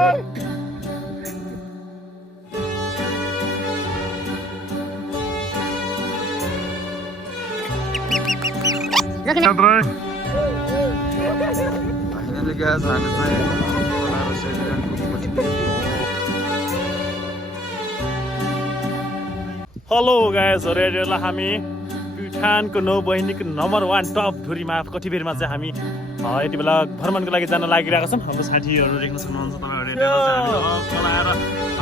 Finally guys, हामी चाहिँ कोलारो सेलिब्रेटको पछि हेलो गाइज रेडियोलाई हामी प्युठानको नौ बहिनीको नम्बर 1 टप टुरीमा कतिबेरमा चाहिँ हामी यति बेला भ्रमणको लागि जान लागिरहेका छौँ। हाम्रो साथीहरू देख्न सक्नुहुन्छ तपाईँहरू कलाएर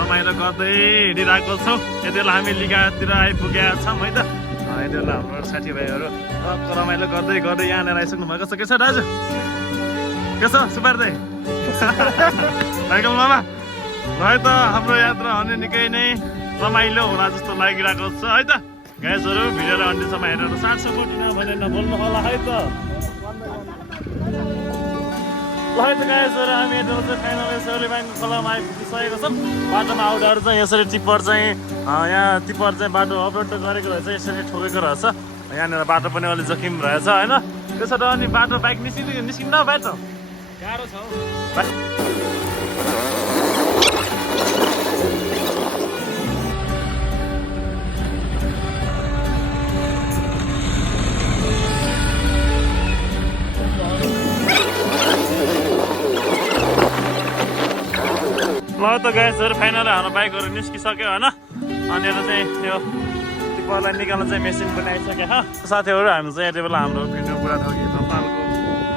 रमाइलो गर्दै हिँडिरहेको छौँ। यति बेला हामी लिगातिर आइपुगेका छौँ है त। यति बेला हाम्रो साथीभाइहरू रमाइलो गर्दै गर्दै यहाँनिर आइसक्नु भएको छ। के छ दाजु, के छ सुपार दाइ, साइकल मामा? ल है त हाम्रो यात्रा हुने निकै नै रमाइलो होला जस्तो लागिरहेको छ है त। गाइजहरू भिडियोलाई अन्तिमसम्म हेरेर 700 भनेर नभुल्नु होला है त। ल है त गाइजहरू हामी यता चाहिँ फाइनली सोलिबाङको खोलामा आइपुगिसकेको छौँ। बाटोमा आउँदाहरू चाहिँ यसरी टिप्पर चाहिँ यहाँ टिप्पर चाहिँ बाटो अवरोध गरेको रहेछ, यसरी ठोकेको रहेछ। यहाँनिर बाटो पनि अलिक जोखिम रहेछ होइन। त्यसो त अनि बाटो बाइक निस्किन्न बाटो गाह्रो छ। ल त गाइजहरू फाइनली हाम्रो बाइकहरू निस्किसक्यो होइन। अनि यता चाहिँ यो टिप्परलाई निकाल्न चाहिँ मेसिन पनि आइसक्यो ह। साथीहरू हामी चाहिँ यति बेला हाम्रो पिन्डु बुढाथोकी नेपालको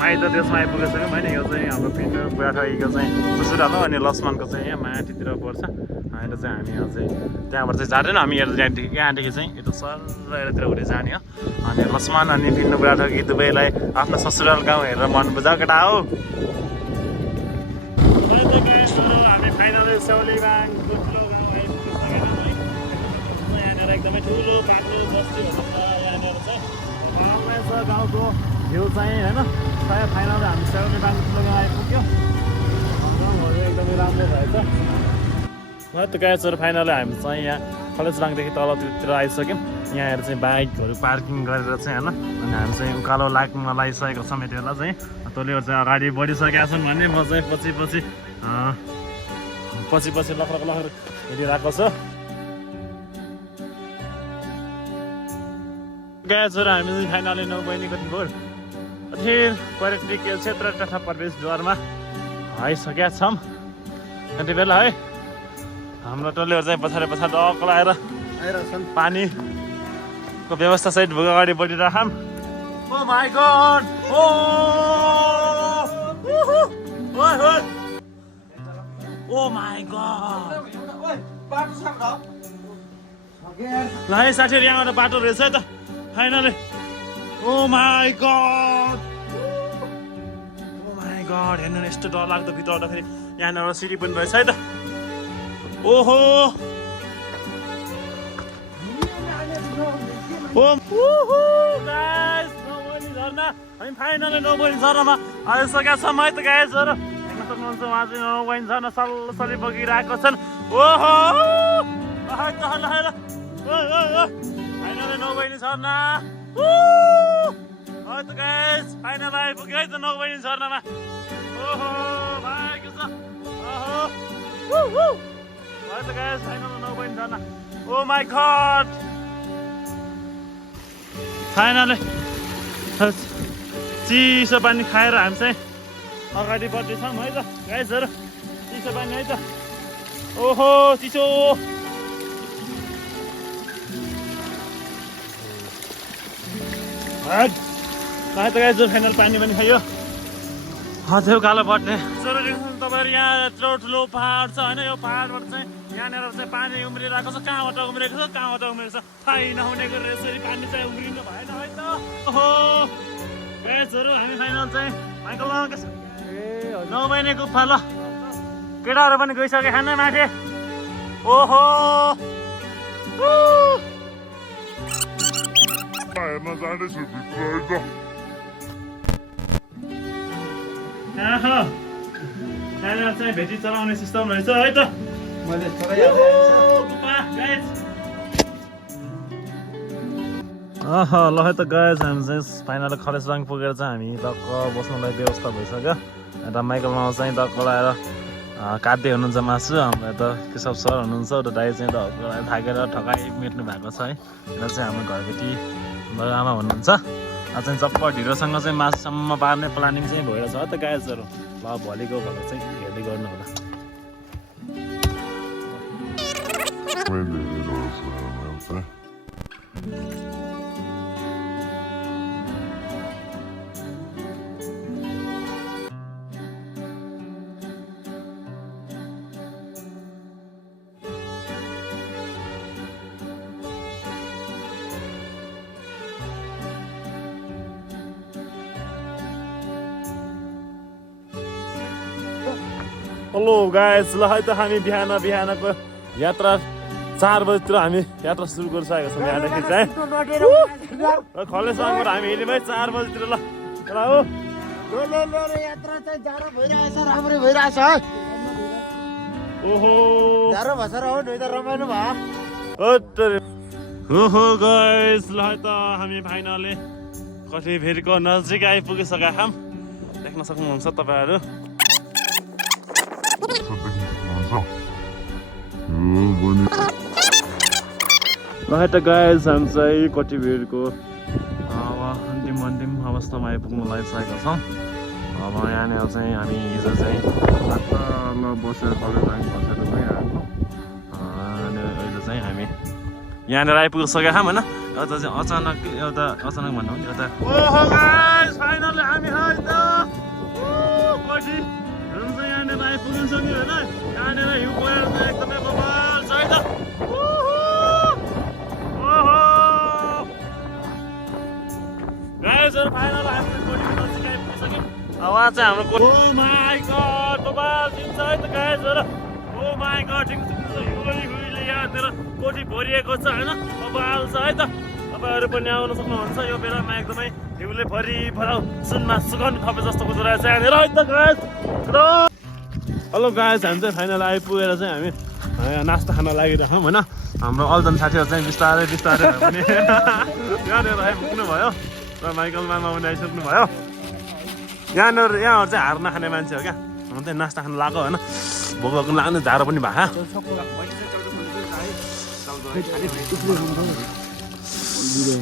माइत देशमा आइपुगेछौँ होइन। यो चाहिँ हाम्रो पिन्डु बुढाथोकीको चाहिँ ससुराल हो। अनि लक्ष्मणको चाहिँ यहाँ माथितिर पर्छ। यता चाहिँ हामी चाहिँ त्यहाँबाट चाहिँ जाँदैन, हामी यहाँदेखि चाहिँ यता सर यतातिर हुँदै जाने हो। अनि लक्ष्मण अनि पिन्डु बुढाथोकी दुवैलाई आफ्नो ससुराल गाउँ हेरेर मन बुझाउ केटा हो। हामी फाइनली सोलिबाङको ठुलो गाउँ आइपुगिसकेका छौँ है। यहाँनिर एकदमै ठुलो बाटो बस्तीहरू छ। यहाँनिर चाहिँ राम्रो छ गाउँको भ्यू चाहिँ होइन। फाइनली हामी सोलिबाङको ठुलो गाउँ आइपुग्यो। गाउँहरू एकदमै राम्रो भएछ है त। गाइजहरू फाइनली हामी चाहिँ यहाँ कलेजबाङदेखि तलतिर आइसक्यौँ। यहाँहरू चाहिँ बाइकहरू पार्किङ गरेर चाहिँ होइन। अनि हामी चाहिँ उकालो लाग्न लागिसकेको छौँ। यति बेला चाहिँ तैँले चाहिँ अगाडि बढिसकेका छन् भने म चाहिँ पछि लखर हिँडिरहेको छ। गाइजहरू हामी चाहिँ फाइनली नौ बहिनीको पर्यटकीय क्षेत्र तथा प्रवेशद्वारमा आइसकेका छौँ। यति बेला है हाम्रो टोलीहरू चाहिँ पछाडि अक्लाएर पानीको व्यवस्था सहित अगाडि बढिरहेछौँ। Oh my God, oh my God. ल है साथीहरू यहाँबाट बाटो रहेछ है त finally. Oh my God, oh my God, हेर्नु यस्तो डर लाग्दो भित्र आउँदाखेरि। यहाँनिर सिडी पनि रहेछ है त। ओहो गाइस, नौबहिनी झरना हामी फाइनली नौबहिनी झरनामा आइसकेका छौँ है त। गाइसहरू हेर्न सक्नुहुन्छ उहाँ चाहिँ नौबहिनी झरना सल्सली बगिरहेको छन्। ओहो फाइनली नौबहिनी झरना है त। गाइस फाइनल आइपुग्यो है त नौबहिनी झरनामा। ओहो भाइ के छ, ओहो है त गाइस फाइनल नौबहिनी झरना। ओ माई गॉड, फाइनली चिसो पानी खाएर हामी चाहिँ अगाडि बढ्दैछौँ है त। गाइजहरू चिसो पानी है त। ओहो चिसो। है त गाइजहरू फाइनल पानी पनि खायो। हजुर उकालो बढ्ने तपाईँहरू यहाँ ठुलो पहाड छ होइन। यो पहाडबाट चाहिँ यहाँनिर चाहिँ पानी उम्रिरहेको छ। कहाँबाट उम्रेको छ थाहै नहुने गरेर यसरी पानी चाहिँ उम्रिनु भएन है त। ओहो गाइजहरू हामी फाइनल चाहिँ माइकल लगाएको छ। नौ महिने गुफा ल केटाहरू पनि गइसके खान माथि। ओहो हेर्न जाँदैछु भित्र है त। यहाँनिर चाहिँ भेटी चलाउने सिस्टम रहेछ है त। मैले ल है त गाइज हामी चाहिँ फाइनल खलेसबाङ पुगेर चाहिँ हामी टक्क बस्नुलाई व्यवस्था भइसक्यो। यता माइकलमा चाहिँ टक्क लगाएर काट्दै हुनुहुन्छ मासु। हाम्रो यता केशव सर हुनुहुन्छ, उता दाइ चाहिँ त थाकेर ठकाइ मेट्नु भएको छ है। र चाहिँ हाम्रो घरबेटी आमा हुनुहुन्छ। चाहिँ चप्प ढिलोसँग चाहिँ मासुसम्म पार्ने प्लानिङ चाहिँ भइरहेछ है त गाइजहरू। ल भोलिको भएर चाहिँ हेर्दै गर्नु होला। हेलो गाइस, ल है त हामी बिहानको यात्रा 4 बजीतिर हामी यात्रा सुरु गरिसकेको छौँ। यहाँदेखि चाहिँ खलेसँगबाट हामी हिँड्यौँ है 4 बजीतिर। ल हो यात्रा चाहिँ जाडो भइरहेछ, राम्रै भइरहेछ है। ओहो जाडो भएछ हो, नि त रमाइलो भयो। ओहो गाइस, ल है त हामी फाइनली कटिभेरको नजिक आइपुगिसकेका छौँ। देख्न सक्नुहुन्छ तपाईँहरू। ल है त गाइस, हामी चाहिँ कटिभेरको अन्तिम अवस्थामा आइपुग्नु लागिसकेका छौँ। अब यहाँनिर चाहिँ हामी हिजो चाहिँ बसेर बसेर गइरहेको। अनि अहिले चाहिँ हामी यहाँनिर आइपुगिसकेका छौँ होइन। एउटा चाहिँ अचानक भन्दा पनि एउटा ओहो गाइस, फाइनली हामी है त कति हुन्छ यहाँनिर आइपुगिसक्यो होइन। यहाँनिर हिउँ गएर एकदमै बवाल छ है त। गाइसहरु फाइनल हामी कोटीको नजिक आइपुगिसक्यौँ। वहाँ चाहिँ हाम्रो ओ माई गड बवाल दिन्छ है त गाइसहरु। ओ माई गड हुइले यहाँतिर कोठी भरिएको छ होइन, बवाल छ है त। तपाईँहरू पनि आउन सक्नुहुन्छ। यो बेलामा एकदमै हिउँले भरिभराउ सुनमा सुगन खपे जस्तो कुदो रहेछ यहाँनिर है त गाइस। हेलो गाइस, हामी चाहिँ फाइनल आइपुगेर चाहिँ हामी नास्ता खान लागिरहेछौँ होइन। हाम्रो अल्जन साथीहरू चाहिँ बिस्तारै पनि यहाँनिर आइपुग्नु भयो। र माइकल मामा पनि आइसक्नु भयो। यहाँहरू चाहिँ हार नखाने मान्छे हो क्या। हामी चाहिँ नास्ता खान लाग्यो होइन। भोक लाग्नु झारो पनि भयो।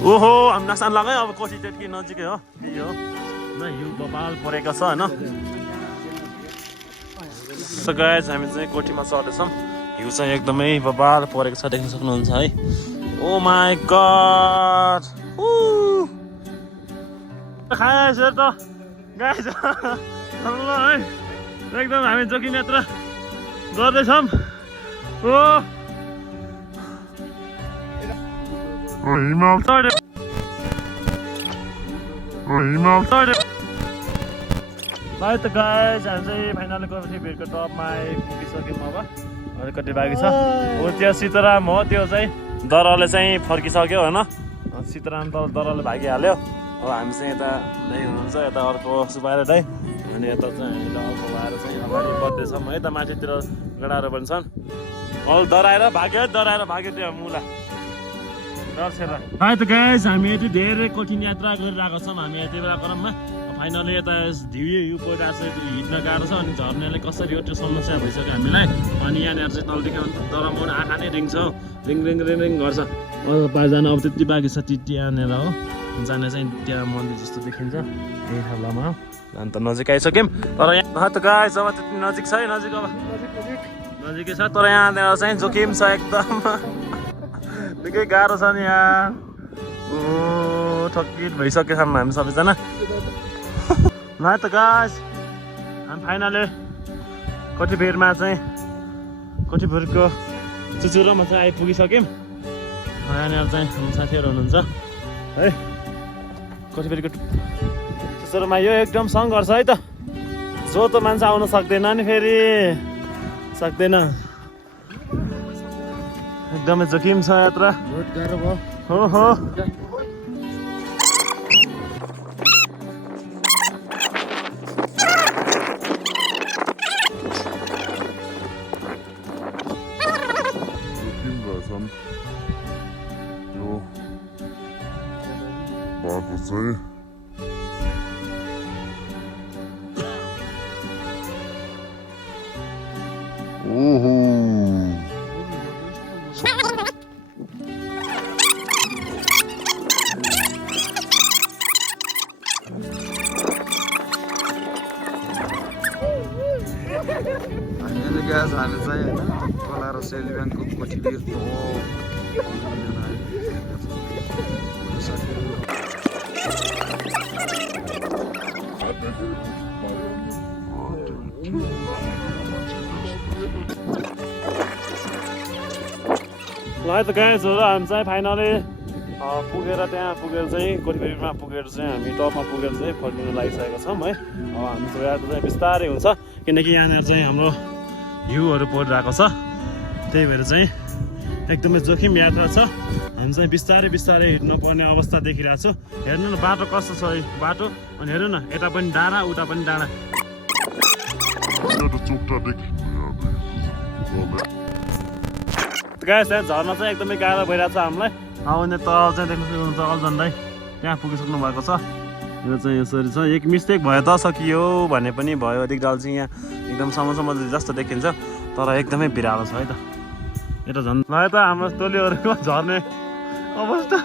ओहो हामी नास्ता खान लाग्यो। अब कोठी त्यति नजिकै हो, त्यही हो न। हिउँ बबाल परेको छ होइन। सो गाइस, हामी चाहिँ कोठीमा चढ्दैछौँ। हिउँ चाहिँ एकदमै बबाल परेको छ, देख्न सक्नुहुन्छ है। ओ माई गड खाएछ त गाइस। ल है एकदम हामी जोखिम यात्रा गर्दैछौँ। ओ हिमाल है त गाइस, हामी चाहिँ फाइनल कटिभेरको टपमा आइपुगिसक्यौँ। अब अलिकति बाँकी छ। हो त्यो सीताराम हो, त्यो चाहिँ दरले चाहिँ फर्किसक्यो होइन। सीताराम त दरले भागिहाल्यो। अब हामी चाहिँ यता दाइ हुनुहुन्छ, यता अर्को सुबारे दाइ, अनि यता चाहिँ हामीले अर्को भएर चाहिँ अगाडि बढ्दैछौँ है त। माथितिर गडाएर पनि छन्। दराएर भाग्यो त्यो मुला डर्सेर है त गाइस। हामी यति धेरै कठिन यात्रा गरिरहेको छौँ। हामी यति बेला क्रममा फाइनली यता हिउँ परिरहेको छ, हिँड्न गाह्रो छ। अनि झर्नेले कसरी हो त्यो समस्या भइसक्यो हामीलाई। अनि यहाँनिर चाहिँ तलदेखि दरमाउन आँखा नै रिङ छ, रिङ गर्छ। पाँचजना अब त्यति बाँकी छ, त्यति यहाँनिर हो जाने चाहिँ त्यहाँ मन्दिर जस्तो देखिन्छ यही ठाउँमा। अन्त नजिक आइसक्यौँ। तर यहाँ त गाइस अब त्यति नजिक छ है, नजिकै छ। तर यहाँनिर चाहिँ जोखिम छ एकदम, निकै गाह्रो छ नि यहाँ। ओ ठक्कित भइसक्यो हामी सबैजना। ल त गाइस, हामी फाइनली कटिभेरमा चाहिँ कटिभेरको चुचुरोमा चाहिँ आइपुगिसक्यौँ। यहाँनिर चाहिँ हाम्रो साथीहरू हुनुहुन्छ है। कटिभेरको चुचुरोमा यो एकदम सङ्घर्ष है त। जो त मान्छे आउन सक्दैन नि, फेरि सक्दैन। एकदमै जोखिम छ यात्रा। बहुत गाह्रो भयो। हो यो बाटो चाहिँ फाइनली गाइस हामी चाहिँ होइन खोला र सेलिब्याङको कोठीभिर ल है त गाइजहरू हामी चाहिँ फाइनली पुगेर त्यहाँ पुगेर चाहिँ कोठीमा पुगेर चाहिँ हामी टपमा पुगेर चाहिँ फर्किन लागिसकेको छौँ है। अब हामी चाहिँ चाहिँ बिस्तारै हुन्छ किनकि यहाँनिर चाहिँ हाम्रो हिउँहरू परिरहेको छ, त्यही भएर चाहिँ एकदमै जोखिम यात्रा छ। हामी चाहिँ बिस्तारै बिस्तारै हिँड्नुपर्ने अवस्था देखिरहेको छु। हेर्नु न बाटो कस्तो छ बाटो, अनि हेर्नु न यता पनि डाँडा उता पनि डाँडा। गाइस झर्न चाहिँ एकदमै गाह्रो भइरहेको छ हामीलाई। आउने तल चाहिँ देख्न सक्नुहुन्छ अलझन्डै त्यहाँ पुगिसक्नु भएको छ। यो चाहिँ यसरी छ, एक मिस्टेक भयो त सकियो भने पनि भयो। अलिक डाल चाहिँ यहाँ एकदम समझ जस्तो देखिन्छ तर एकदमै भिरालो छ है त। यता झन् ल त हाम्रो टोलीहरूको झर्ने अवस्था